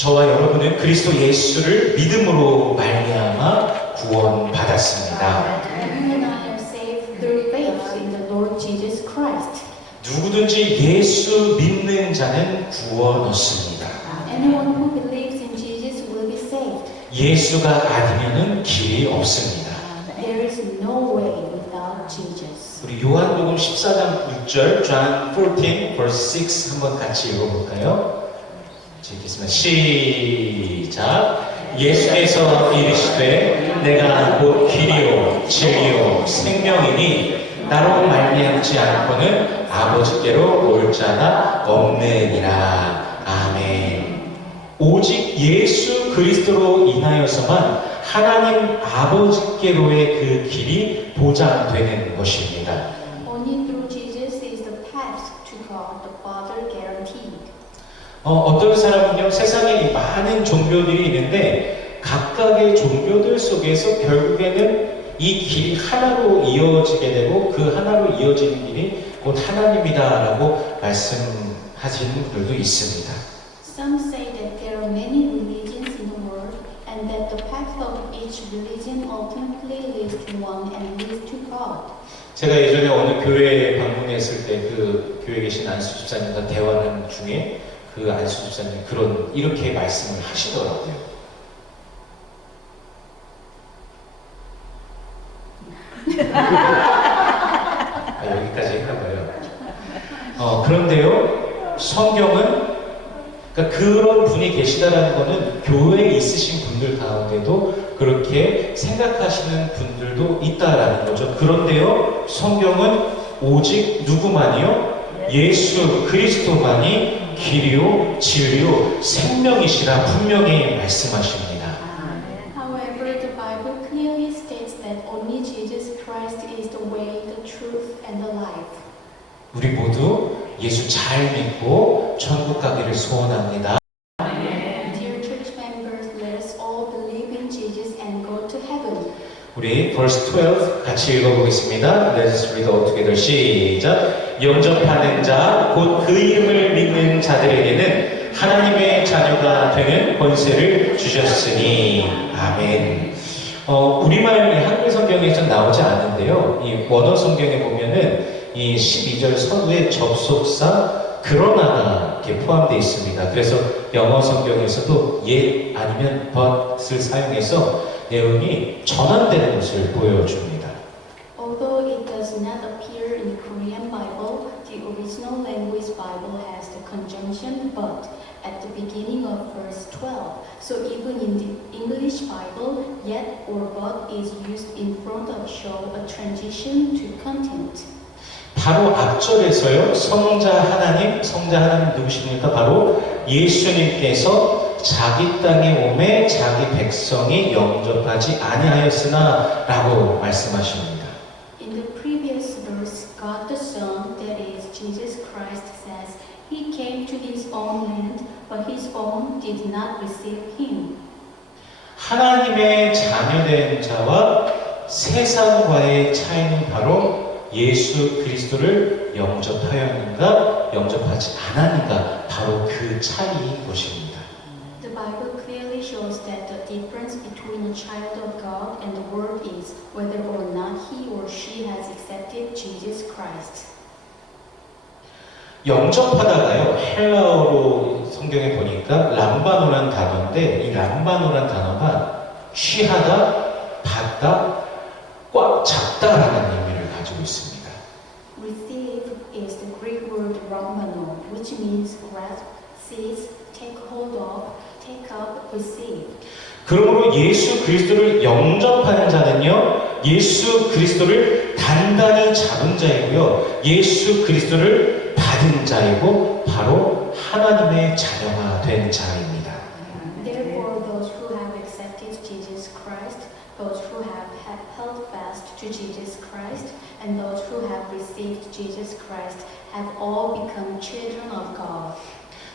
저와 여러분은 그리스도 예수를 믿음으로 말미암아 구원받았습니다. You and I are saved through faith in the Lord Jesus Christ. 누구든지 예수 믿는 자는 구원 얻습니다. Anyone who believes in Jesus will be saved. 예수가 아니면은 길이 없습니다. There is no way without Jesus. 우리 요한복음 14장 6절, John 14, verse 6 한번 같이 읽어볼까요? 읽겠습니다. 시작. 예수께서 이르시되 내가 곧 길이요 진리요 생명이니 나로 말미암지 않고는 아버지께로 올 자가 없느니라. 아멘. 오직 예수 그리스도로 인하여서만 하나님 아버지께로의 그 길이 보장되는 것입니다. Only through Jesus is the path to God the Father guaranteed. 어떤 사람은요, 세상에 많은 종교들이 있는데 각각의 종교들 속에서 결국에는 이 길이 하나로 이어지게 되고 그 하나로 이어지는 길이 곧 하나님이다라고 말씀하시는 분들도 있습니다. Some say that there are many religions in the world and that the path of each religion ultimately leads to one and leads to God. 제가 예전에 어느 교회에 방문했을 때 그 교회에 계신 안수 집사님과 대화하는 중에 그 안수 집사님이 이렇게 말씀을 하시더라고요. 여기까지 했나봐요. 그런데요, 성경은 그러니까 그런 분이 계시다라는 것은 교회에 있으신 분들 가운데도 그렇게 생각하시는 분들도 있다라는 거죠. 그런데요, 성경은 오직 누구만이요? 예수 그리스도만이 길이요, 진리요, 생명이시라 분명히 말씀하십니다. However, the Bible clearly states that only Jesus Christ is the way, the truth, and the life. 우리 모두 예수 잘 믿고 천국 가기를 소원합니다. Dear church members, let us all believe in Jesus and go to heaven. 우리 verse 12 같이 읽어보겠습니다. Let us read all together. 시작. 영접하는 자, 곧 그 이름을 믿는 자들에게는 하나님의 자녀가 되는 권세를 주셨으니. 아멘. 우리말 한글 성경에서 나오지 않는데요. 이 원어 성경에 보면은 이 12절 서두에 접속사 그러나가 이렇게 포함되어 있습니다. 그래서 영어 성경에서도 yet 아니면 but을 사용해서 내용이 전환되는 것을 보여줍니다. Although it does not appear in the Korean Bible, the original language Bible has the conjunction but at the beginning of verse 12. So even in the English Bible, yet or but is used in front of show a transition to content. 바로 앞절에서요, 성자 하나님 누구십니까? 바로 예수님께서 자기 땅에 오매 자기 백성이 영접하지 아니하였으나 라고 말씀하십니다. In the previous verse, God the Son, that is Jesus Christ, says, He came to His own land, but His own did not receive Him. 하나님의 자녀된 자와 세상과의 차이는 바로 예수 그리스도를 영접하였는가 영접하지 않았는가 바로 그 차이인 것입니다. The Bible clearly shows that the difference between a child of God and the world is whether or not he or she has accepted Jesus Christ. 영접하다가요, 헬라어로 성경에 보니까 람바노란 단어인데 이 람바노란 단어가 취하다, 받다, 꽉 잡다라는 의미를 가지고 있습니다. Receive is the Greek word rambano, which means grasp, seize, take hold of, take up, receive. 그러므로 예수 그리스도를 영접하는 자는요, 예수 그리스도를 단단히 잡은 자이고요, 예수 그리스도를 받은 자이고 바로 하나님의 자녀가 된 자입니다. Therefore, those who have accepted Jesus Christ, those who have held fast to Jesus Christ, and those who have received Jesus Christ have all become children of God.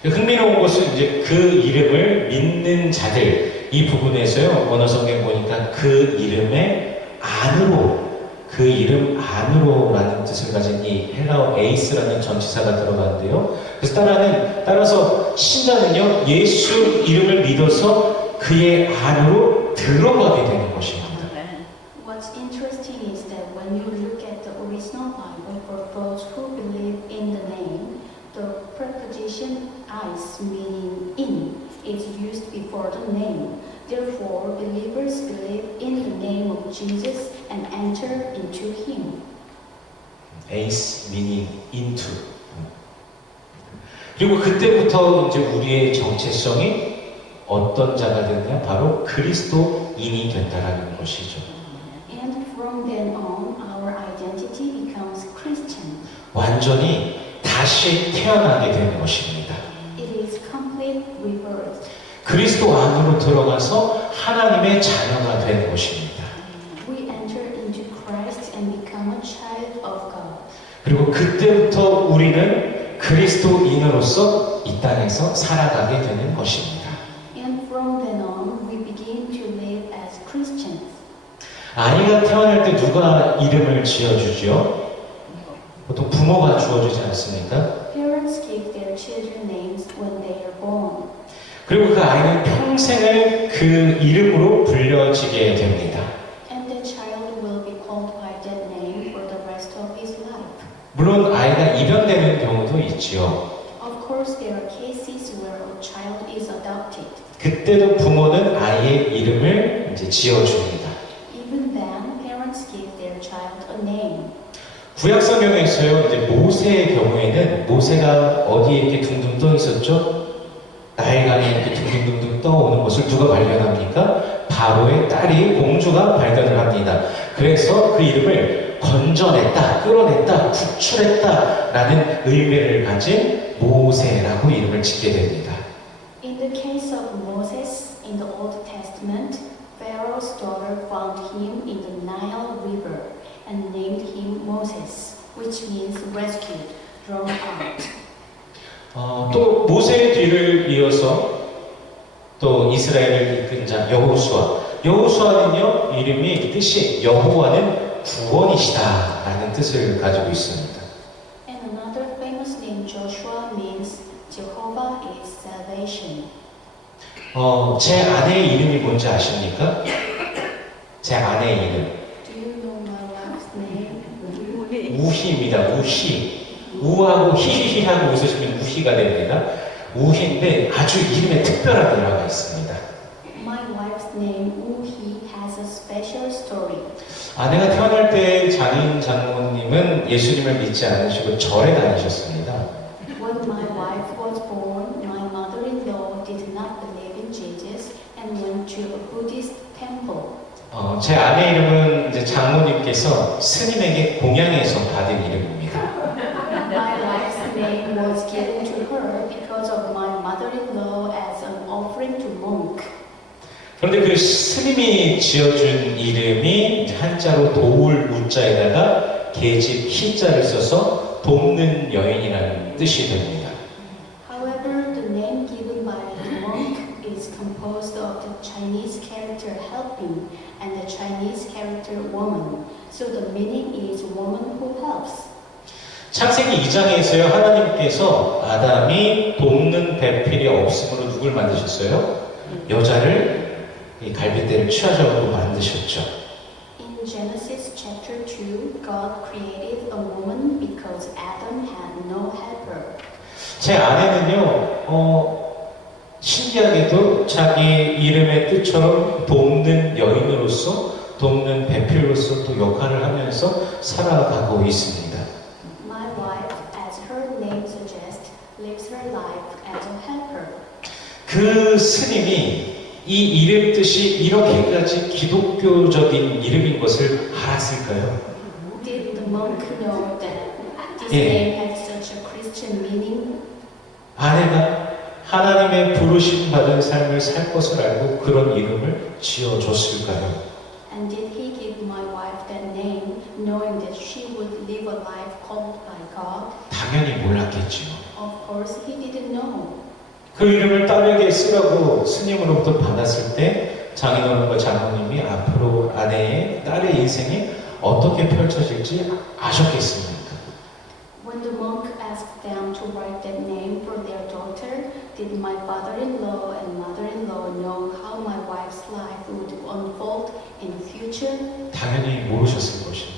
흥미로운 것은 이제 그 이름을 믿는 자들 이 부분에서요, 원어 성경 보니까 그 이름의 안으로 그 이름 안으로라는 뜻을 가진 이 헬라어 에이스라는 전치사가 들어가는데요. 그래서 따라서 신자는요, 예수 이름을 믿어서 그의 안으로 들어가게 되는 것입니다. What's interesting is that when you look at the original Bible, for those who believe in the name, the preposition "is" meaning "in" is used before the name. Therefore, believers believe in the name of Jesus and enter into Him. Ace meaning into. 그리고 그때부터 이제 우리의 정체성이 어떤 자가 됐냐? 바로 그리스도인이 된다라는 것이죠. And from then on, our identity becomes Christian. 완전히 다시 태어나게 되는 것입니다. It is complete rebirth. 그리스도 안으로 들어가서 하나님의 자녀가 되는 것입니다. We enter into Christ and become a child of God. 그리고 그때부터 우리는 그리스도인으로서 이 땅에서 살아가게 되는 것입니다. And from then on, we begin to live as Christians. 아이가 태어날 때 누가 이름을 지어주죠? 보통 부모가 주어주지 않습니까? Parents give their children names when they are born. 그리고 그 아이는 평생을 그 이름으로 불려지게 됩니다. And the child will be called by that name for the rest of his life. 물론 아이가 입양되는 경우도 있지요. Of course, there are cases where a child is adopted. 그때도 부모는 아이의 이름을 이제 지어줍니다. Even then, parents give their child a name. 구약 성경에서요, 이제 모세의 경우에는 모세가 어디에 이렇게 둥둥 떠 있었죠? 나일강에 이렇게 둥둥둥둥 떠오는 것을 누가 발견합니까? 바로의 딸이 공주가 발견을 합니다. 그래서 그 이름을 건져냈다, 끌어냈다, 구출했다라는 의미를 가진 모세라고 이름을 짓게 됩니다. In the case of Moses in the Old Testament, Pharaoh's daughter found him in the Nile River and named him Moses, which means rescued, drawn out. 또 모세의 뒤를 이어서 또 이스라엘을 이끈 자 여호수아. 여호수아는요, 이름이 뜻이 여호와는 구원이시다라는 뜻을 가지고 있습니다. And another famous name, Joshua, means Jehovah is salvation. 제 아내의 이름이 뭔지 아십니까? 제 아내의 이름. Do you know my wife's name? 우희입니다. 우희. 우하고 히히히 하고 웃으시면 우희가 됩니다. 우희인데 아주 이름에 특별한 일화가 있습니다. My wife's name, Woo-hee, has a special story. 아내가 태어날 때 장모님은 예수님을 믿지 않으시고 절에 다니셨습니다. When my wife was born, my mother-in-law did not believe in Jesus and went to a Buddhist temple. 제 아내 이름은 이제 장모님께서 스님에게 공양해서 받은 이름입니다. My wife's name was given to her because of my mother-in-law as an offering to monk. 그런데 그 스님이 지어준 이름이 이제 한자로 도울 우자에다가 계집 희자를 써서 돕는 여인이라는 뜻이 됩니다. However, the name given by the monk is composed of the Chinese character helping and the Chinese character woman. So the meaning is woman who helps. 창세기 2장에서요, 하나님께서 아담이 돕는 배필이 없으므로 누굴 만드셨어요? 여자를 이 갈빗대를 취하자고 만드셨죠. In Genesis chapter 2, God created a woman because Adam had no helper. 제 아내는요, 신기하게도 자기 이름의 뜻처럼 돕는 여인으로서, 돕는 배필로서 또 역할을 하면서 살아가고 있습니다. My wife, as her name suggests, lives her life as a helper. 그 스님이 이 이름 뜻이 이렇게까지 기독교적인 이름인 것을 알았을까요? Did the monk know that this Yeah. name had such a Christian meaning? 아내가 하나님의 부르심 받은 삶을 살 것을 알고 그런 이름을 지어줬을까요? And did he give my wife that name, knowing that she would live a life called by God? 당연히 몰랐겠지요. Of course, he didn't know. 그 이름을 딸에게 쓰라고 스님으로부터 받았을 때 장인어른과 장모님이 앞으로 아내의 딸의 인생이 어떻게 펼쳐질지 아셨겠습니까? When the monk asked them to write that name, father-in-law and mother-in-law know how my wife's life would unfold in the future? 당연히 모르셨을 것입니다.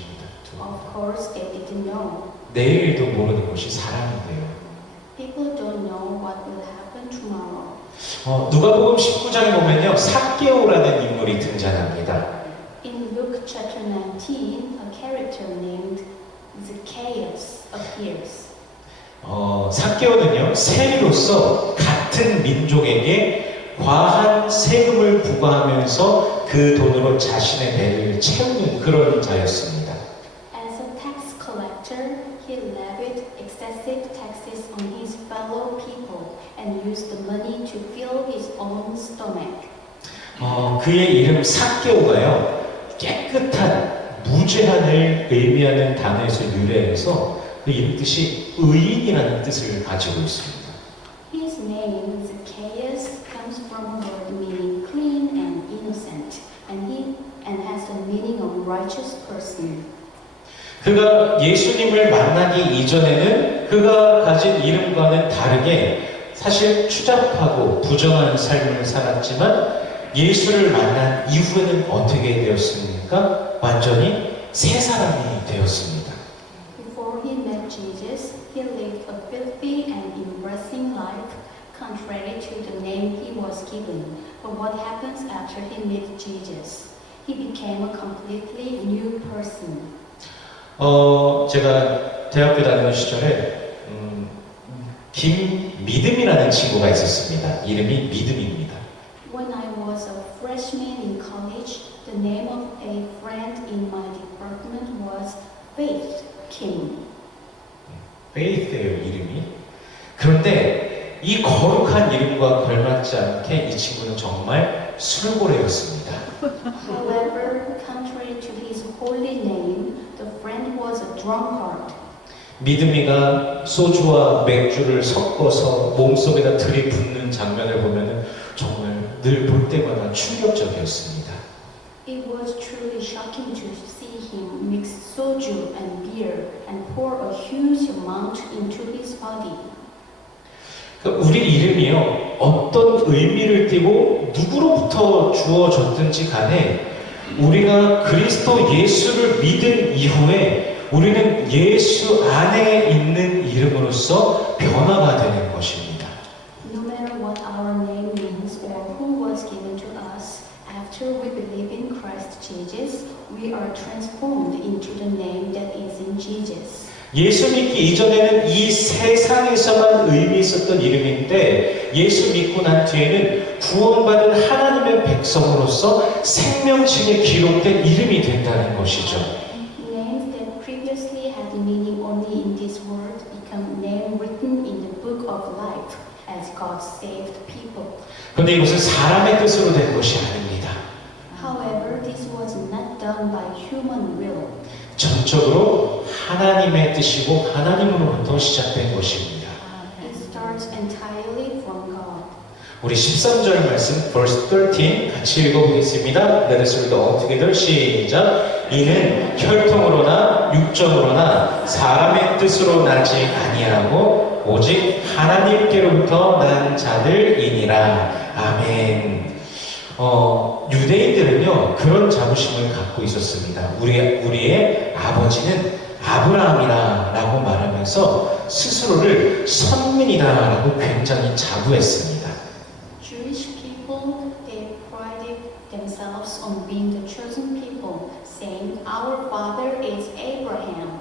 Of course, they didn't know. 내일도 모르는 것이 사람인데요. People don't know what will happen tomorrow. 누가복음 19장에 보면요, 삭개오라는 인물이 등장합니다. In Luke chapter 19, a character named Zacchaeus appears. 삭개오는요, 세리로서 같은 민족에게 과한 세금을 부과하면서 그 돈으로 자신의 배를 채우는 그런 자였습니다. As a tax collector, he levied excessive taxes on his fellow people and used the money to fill his own stomach. 그의 이름 삭개오가요, 깨끗한, 무죄한을 의미하는 단어에서 유래해서 그 이름 뜻이 의인이라는 뜻을 가지고 있습니다. His name, Zacchaeus, comes from a word meaning clean and innocent, and has the meaning of righteous person. 그가 예수님을 만나기 이전에는 그가 가진 이름과는 다르게 사실 추잡하고 부정한 삶을 살았지만 예수를 만난 이후에는 어떻게 되었습니까? 완전히 새 사람이 되었습니다. Before he met Jesus, he lived a filthy and embarrassing life, contrary to the name he was given. But what happens after he met Jesus? He became a completely new person. 제가 대학교 다니던 시절에 김믿음이라는 친구가 있었습니다. 이름이 믿음입니다. When I was a freshman in college, the name of a friend in my department was Faith Kim. 페이스예요, 이름이. 그런데 이 거룩한 이름과 걸맞지 않게 이 친구는 정말 술고래였습니다. However, contrary to his holy name, the friend was a drunkard. 믿음이가 소주와 맥주를 섞어서 몸속에다 들이붓는 장면을 보면 정말 늘 볼 때마다 충격적이었습니다. It was truly shocking to see him mix soju and beer and pour a huge amount into his body. 우리 이름이요, 어떤 의미를 띠고 누구로부터 주어졌든지 간에 우리가 그리스도 예수를 믿은 이후에 우리는 예수 안에 있는 이름으로서 변화가 되는 것입니다. No matter what our name means or who was given to us, after we believe in Christ Jesus, we are transformed into the name that is in Jesus. 예수 믿기 이전에는 이 세상에서만 의미 있었던 이름인데 예수 믿고 난 뒤에는 구원받은 하나님의 백성으로서 생명책에 기록된 이름이 된다는 것이죠. Names that previously had meaning only in this world become name written in the book of life as God saved people. 그런데 이것은 사람의 뜻으로 된 것이 아닙니다. However, this was not done by human will. 전적으로 하나님의 뜻이고 하나님으로부터 시작된 것입니다. It starts entirely from God. 우리 13절 말씀 verse 13 같이 읽어보겠습니다. Let us read all together. 시작. 이는 혈통으로나 육정으로나 사람의 뜻으로 나지 아니하고 오직 하나님께로부터 난 자들이니라. 아멘. 유대인들은요 그런 자부심을 갖고 있었습니다. 우리의 아버지는 아브라함이라고 말하면서 스스로를 선민이다라고 굉장히 자부했습니다. Jewish people, they prided themselves on being the chosen people, saying, "Our father is Abraham."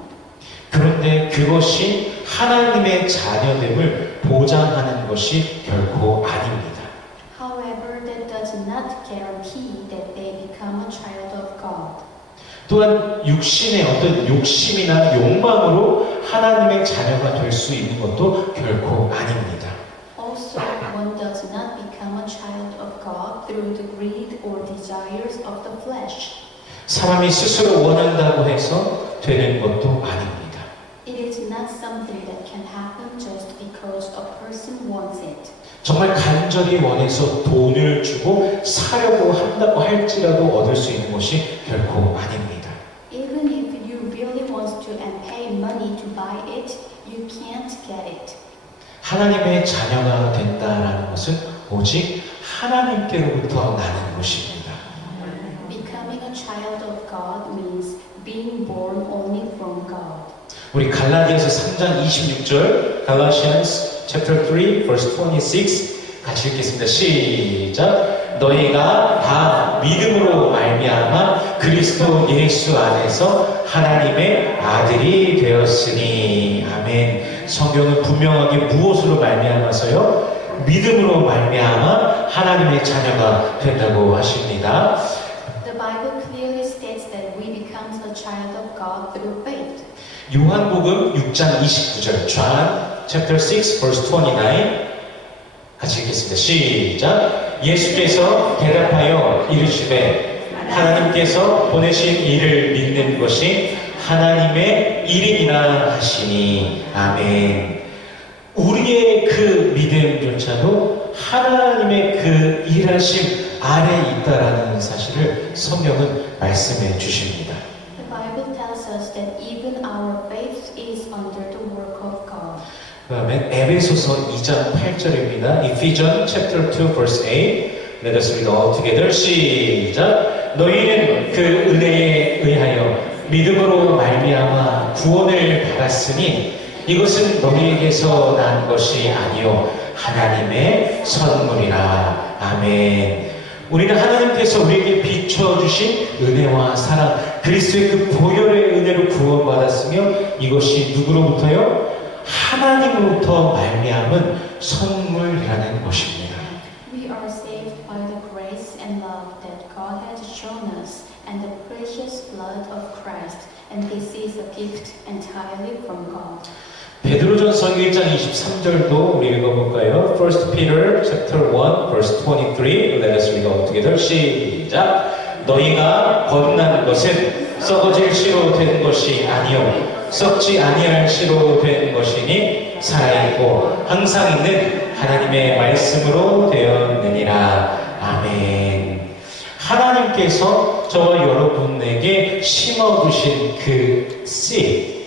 그런데 그것이 하나님의 자녀됨을 보장하는 것이 결코 아닙니다. However, that does not guarantee that they become a child of God. 또한 육신의 어떤 욕심이나 욕망으로 하나님의 자녀가 될 수 있는 것도 결코 아닙니다. Also, one does not become a child of God through the greed or desires of the flesh. 사람이 스스로 원한다고 해서 되는 것도 아닙니다. It is not something that can happen just because a person wants it. 정말 간절히 원해서 돈을 주고 사려고 한다고 할지라도 얻을 수 있는 것이 결코 아닙니다. Even if you really want to and pay money to buy it, you can't get it. 하나님의 자녀가 된다라는 것은 오직 하나님께로부터 나는 것입니다. Becoming a child of God means being born only from God. 우리 갈라디아서 3장 26절, Galatians chapter 3 verse 26 같이 읽겠습니다. 시작. 너희가 다 믿음으로 말미암아 그리스도 예수 안에서 하나님의 아들이 되었으니. 아멘. 성경은 분명하게 무엇으로 말미암아서요? 믿음으로 말미암아 하나님의 자녀가 된다고 하십니다. The Bible clearly states that we become a child of God through faith. 요한복음 6장 29절, John chapter 6 verse 29 같이 읽겠습니다. 시작. 예수께서 대답하여 이르시되 하나님께서 보내신 이를 믿는 것이 하나님의 일이니라 하시니. 아멘. 우리의 그 믿음조차도 하나님의 그 일하심 아래에 있다라는 사실을 성경은 말씀해 주십니다. The Bible tells us that even our faith is under the work of God. 그다음에 에베소서 2장 8절입니다. Ephesians chapter 2 verse 8. Let us read all together. 시작. 너희는 그 은혜에 의하여 믿음으로 말미암아 구원을 받았으니 이것은 너희에게서 난 것이 아니요 하나님의 선물이라. 아멘. 우리는 하나님께서 우리에게 비춰주신 은혜와 사랑, 그리스도의 그 보혈의 은혜로 구원받았으며 이것이 누구로부터요? 하나님으로부터 말미암은 선물이라는 것입니다. We are saved by the grace and love that God has shown us and the precious blood of Christ, and this is a gift entirely from God. 베드로전서 1장 23절도 우리 읽어볼까요? 1 Peter chapter 1 verse 23. Let us read all together. 시작. 너희가 거듭난 것은 썩어질 씨로 된 것이 아니요 썩지 아니할 씨로 된 것이니 살아있고 항상 있는 하나님의 말씀으로 되었느니라. 아멘. 하나님께서 저와 여러분에게 심어두신 그 씨,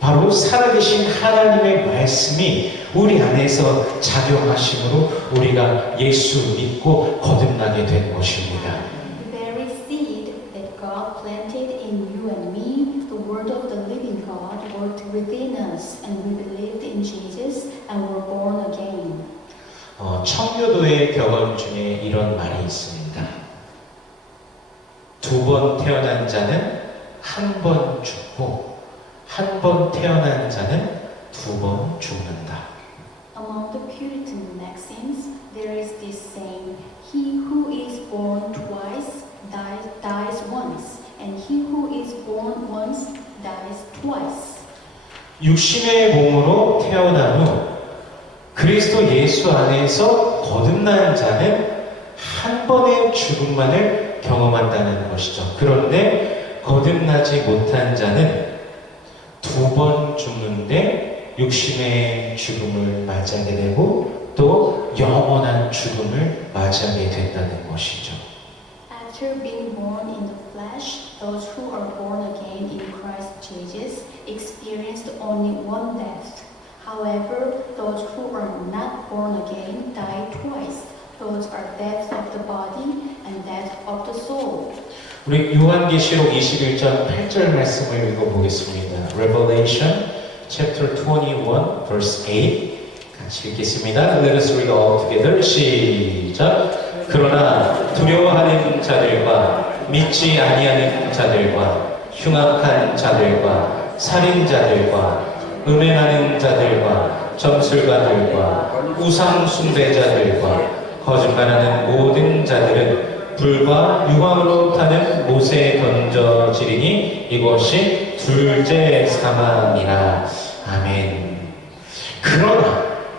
바로 살아계신 하나님의 말씀이 우리 안에서 작용하심으로 우리가 예수 믿고 거듭나게 된 것입니다. The very seed that God planted in you and me, the word of the living God, worked within us, and we believed in Jesus and were born again. 청교도의 격언 중에 이런 말이 있습니다. 2번 태어난 자는 한 번 죽고 한 번 태어난 자는 2번 죽는다. Among the Puritan maxims, there is this saying, he who is born twice dies once, and he who is born once dies twice. 육신의 몸으로 태어난 후 그리스도 예수 안에서 거듭난 자는 한 번의 죽음만을 경험한다는 것이죠. 그런데 거듭나지 못한 자는 2번 죽는데 육신의 죽음을 맞이하게 되고 또 영원한 죽음을 맞이하게 된다는 것이죠. After being born in the flesh, those who are born again in Christ Jesus experienced only one death. However, those who are not born again die twice. Those are death of the body and death of the soul. 우리 요한계시록 21장 8절 말씀을 읽어보겠습니다. Revelation chapter 21 verse 8 같이 읽겠습니다. Let us read all together. 시작. 그러나 두려워하는 자들과 믿지 아니하는 자들과 흉악한 자들과 살인자들과 음행하는 자들과 점술가들과 우상 숭배자들과 거짓말하는 모든 자들은 불과 유황으로 타는 못에 던져지리니 이것이 둘째 사망이라. 아멘.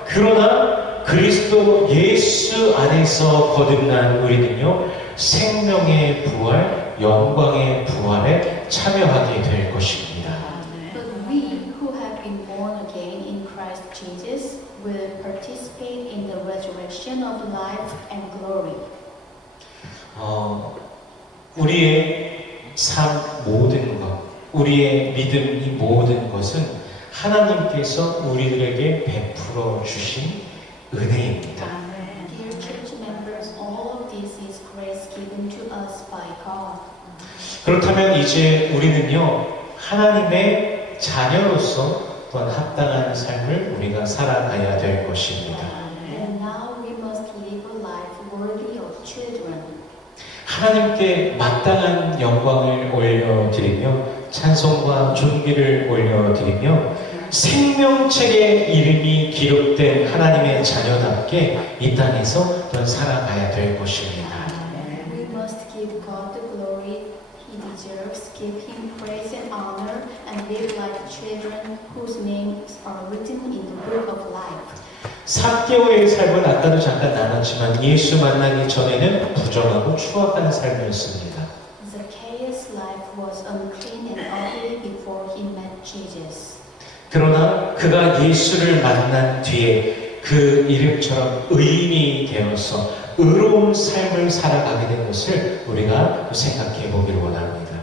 그러나 그리스도 예수 안에서 거듭난 우리는요 생명의 부활, 영광의 부활에 참여하게 될 것입니다. But we who have been born again in Christ Jesus will participate in the resurrection of life and glory. 우리의 삶 모든 것, 우리의 믿음 이 모든 것은 하나님께서 우리들에게 베풀어 주신 은혜입니다. Dear church us by God. 그렇다면 이제 우리는요, 하나님의 자녀로서 또한 합당한 삶을 우리가 살아가야 될 것입니다. And now we must live a life worthy of children. 하나님께 마땅한 영광을 올려드리며 찬송과 존귀를 올려드리며 생명책에 이름이 기록된 하나님의 자녀답게 이 땅에서 또한 살아가야 될 것입니다. We must give God the glory He deserves, give Him praise and honor, and live like children whose names are written in the book of life. 삭개오의 삶은 아까도 잠깐 나눴지만 예수 만나기 전에는 부정하고 추악한 삶이었습니다. Zacchaeus' life was unclean and ugly before he met Jesus. 그러나 그가 예수를 만난 뒤에 그 이름처럼 의인이 되어서 의로운 삶을 살아가게 된 것을 우리가 또 생각해 보기를 원합니다.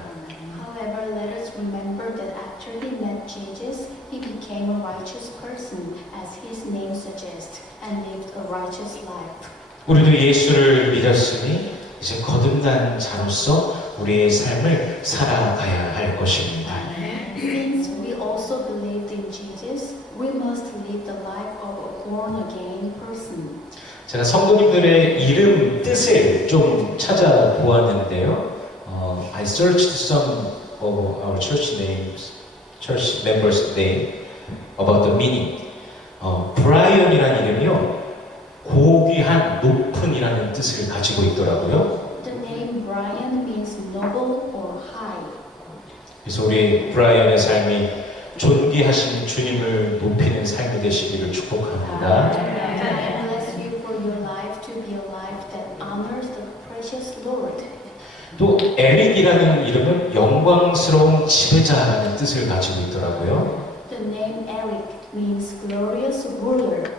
However, let us remember that after he met Jesus, he became a righteous person, as his name suggests, and lived a righteous life. 우리도 예수를 믿었으니 이제 거듭난 자로서 우리의 삶을 살아가야 할 것입니다. Since we also believed in Jesus, we must live the life of a born-again person. 제가 성도님들의 이름 뜻을 좀 찾아보았는데요. I searched some of our church names, church members' name about the meaning. 브라이언이라는 이름이요, 고귀한, 높은이라는 뜻을 가지고 있더라고요. The name Brian means noble or high. 그래서 우리 브라이언의 삶이 존귀하신 주님을 높이는 삶이 되시기를 축복합니다. I bless you for your life to be a life that honors the precious Lord. 또 에릭이라는 이름은 영광스러운 지배자라는 뜻을 가지고 있더라고요. The name Eric means glorious ruler.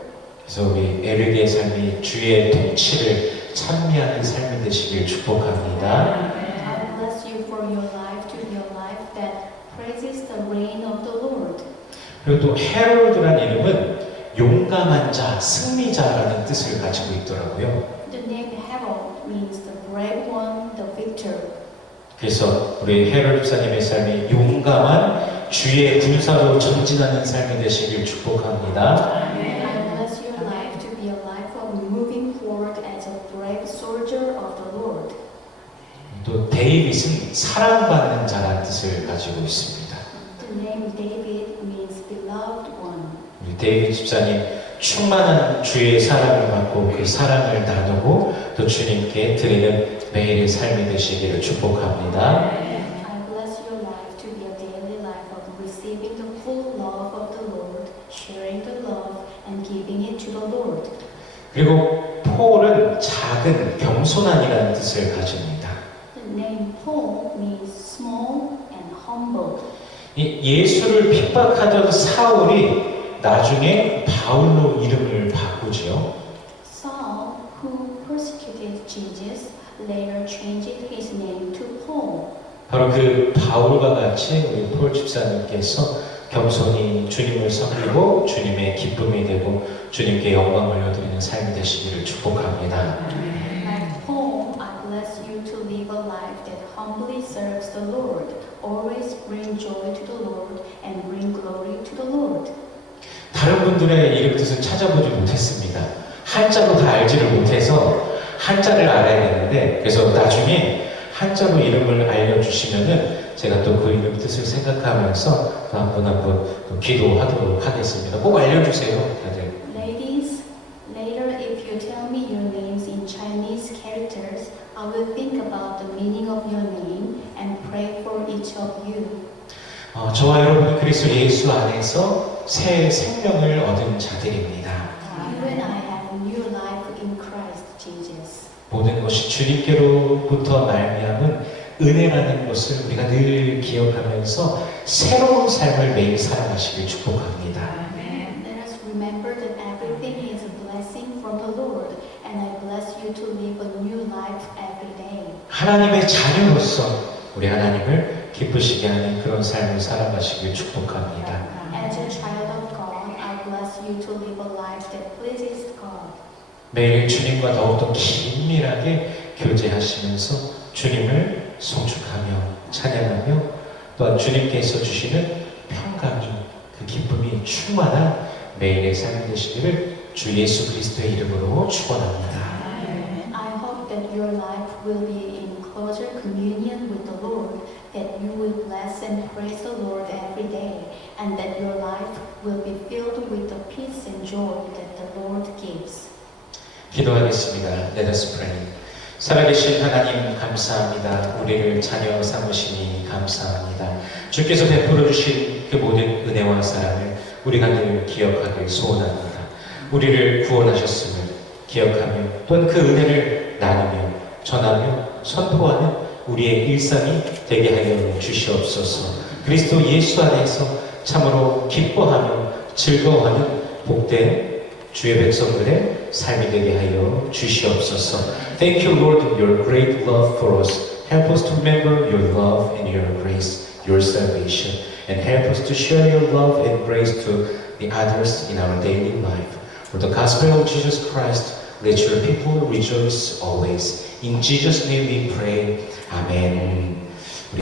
그래서 우리 에릭의 삶이 주의 통치를 찬미하는 삶이 되시길 축복합니다. I bless you for your life to be a life that praises the reign of the Lord. 그리고 또 헤럴드라는 이름은 용감한 자, 승리자라는 뜻을 가지고 있더라고요. The name Harold means the brave one, the victor. 그래서 우리 헤럴드 집사님의 삶이 용감한 주의 군사로 전진하는 삶이 되시길 축복합니다. I bless your life to be a life of moving forward as a brave soldier of the Lord. 또 데이빗은 사랑받는 자라는 뜻을 가지고 있습니다. The name David means beloved one. 우리 데이빗 집사님 충만한 주의 사랑을 받고 그 사랑을 나누고 또 주님께 드리는 매일의 삶이 되시기를 축복합니다. I bless your life to be a daily life of receiving the full love of the Lord, sharing the love, and giving it to the Lord. 그리고 폴은 작은 겸손한이라는 뜻을 가집니다. The name Paul means small and humble. 이 예수를 핍박하던 사울이 나중에 바울로 이름을 바꾸지요. Saul, who persecuted Jesus, later changed his name to Paul. 바로 그 바울과 같이 우리 폴 집사님께서 겸손히 주님을 섬기고 주님의 기쁨이 되고 주님께 영광을 올려드리는 삶이 되시기를 축복합니다. Like Paul, I bless you to live a life that humbly serves the Lord, always bring joy to the Lord, and bring glory to the Lord. 다른 분들의 이름 뜻은 찾아보지 못했습니다. 한자로 다 알지를 못해서 한자를 알아야 되는데 그래서 나중에 한자로 이름을 알려주시면은 제가 또 그 이름 뜻을 생각하면서 한 분 한 분 기도하도록 하겠습니다. 꼭 알려주세요, 다들. Ladies, later if you tell me your names in Chinese characters, I will think about the meaning of your name and pray for each of you. 저와 여러분은 그리스도 예수 안에서 새 생명을 얻은 자들입니다. You and I have a new life in Christ Jesus. 모든 것이 주님께로부터 말미암은 은혜라는 것을 우리가 늘 기억하면서 새로운 삶을 매일 살아가시길 축복합니다. Let us remember that everything is a blessing from the Lord, and I bless you to live a new life every day. 하나님의 자녀로서 우리 하나님을 기쁘시게 하는 그런 삶을 살아가시길 축복합니다. As a child of God, I bless you to live a life that pleases God. 매일 주님과 더욱더 긴밀하게 교제하시면서 주님을 송축하며 찬양하며 또한 주님께서 주시는 평강이 그 기쁨이 충만한 매일의 삶이 되시기를 주 예수 그리스도의 이름으로 축원합니다. I hope that your life will be in closer communion with the Lord, that you will bless and praise the Lord every day, and that your life will be filled with the peace and joy that the Lord gives. 기도하겠습니다. Let us pray. 살아계신 하나님 감사합니다. 우리를 자녀 삼으시니 감사합니다. 주께서 베풀어 주신 그 모든 은혜와 사랑을 우리가 늘 기억하길 소원합니다. 우리를 구원하셨음을 기억하며 또한 그 은혜를 나누며 전하며 선포하는 우리의 일상이 되게 하여 주시옵소서. 그리스도 예수 안에서 참으로 기뻐하며 즐거워하는 복된 주의 백성들의 삶이 되게 하여 주시옵소서. Thank you, Lord, for your great love for us. Help us to remember your love and your grace, your salvation, and help us to share your love and grace to the others in our daily life. For the gospel of Jesus Christ, let your people rejoice always. In Jesus' name we pray. Amen.